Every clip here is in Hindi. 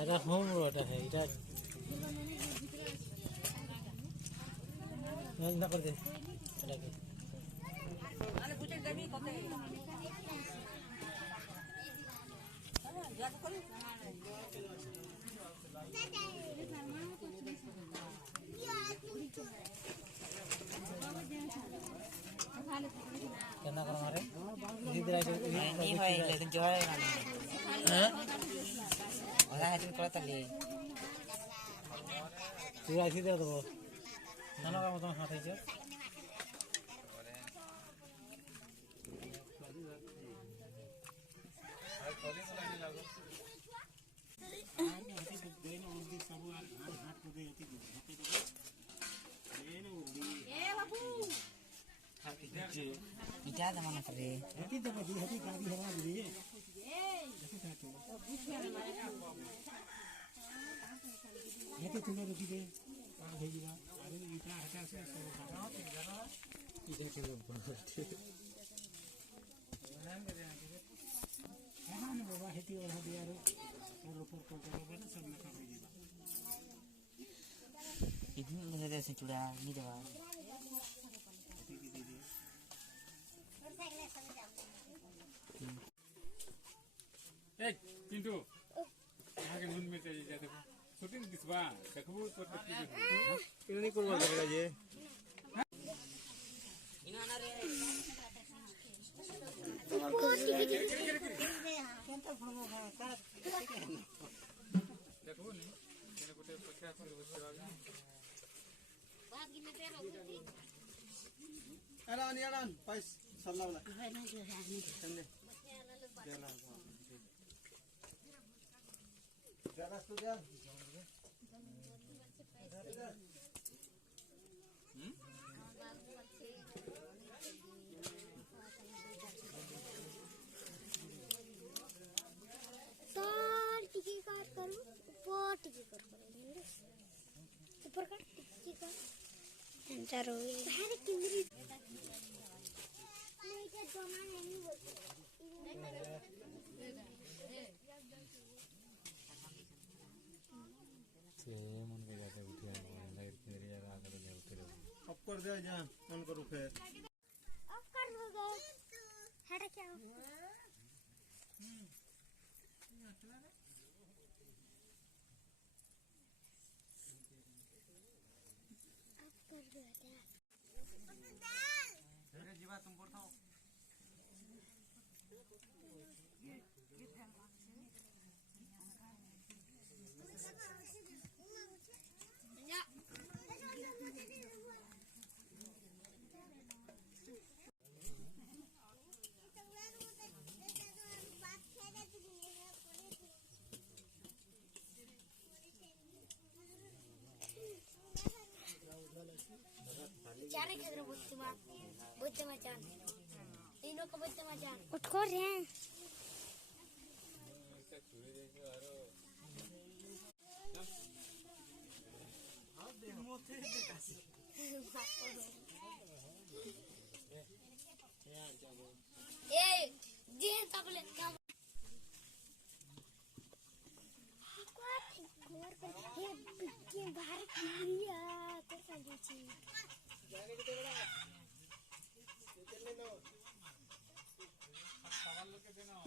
এটা হোম রোড है এটা না করে দে এটাকে আরে বুঝে যাবি কত যা করে केना कर मारे इधर नहीं है लेकिन जो है हां ओरा है तो तले तू ऐसे दे दो नाना का मतलब हाथ है जे इटा जमाना करे हती तो बदी हती गाड़ी हवा दे हती तुम रुकी दे आ भेजीबा अरे इटा हटा से सब खाना इधर के लोग बोलते नाम के हां ना बाबा हती और हदी यार और ऊपर को करो ना सब लगा भेजीबा इधर ले दे से चुड़ा नहीं दवा ए पिंटू आगे मन में चली जा देखो शूटिंग दिसबा देखबो तो तक इनो नहीं करबा लगला जे इनो आना रे केंता भमो का देखो नहीं तेरे कोटे पछा कर बसरा बात गिने दे रो अरान पैस सल्ला वाला चलने चला चला तो जा तार टिकी काट करूं ऊपर टिकी कर करेंगे ऊपर का टिकी का अंतर हो गया अरे किंदरी नहीं क्या जमा नहीं बोलते मन के जाते उठे लाइट फिर यार आकर ले उठे अब कर दे जा ऑन करो फिर अब कर हो गए हटा क्या अब कर दे अरे जीवा तुम पढ़ो चारे खेतर बुद्ध मचान तीनों को बुद्ध मचान उठ को रे ए जी तबले काम घर पर ये बिक्की बाहर किया तो समझी जाने के बड़ा चलने लो सवाल लेके देना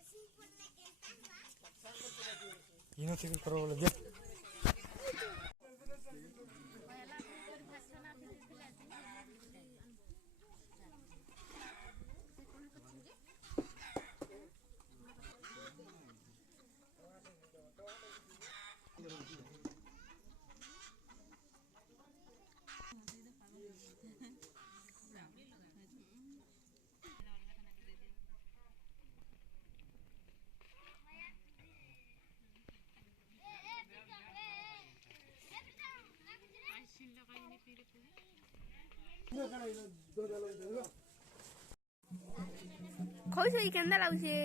ऐसे ऊपर में कैसा इनो ठीक करो बोले दे खोई सोई केंदा लाउछे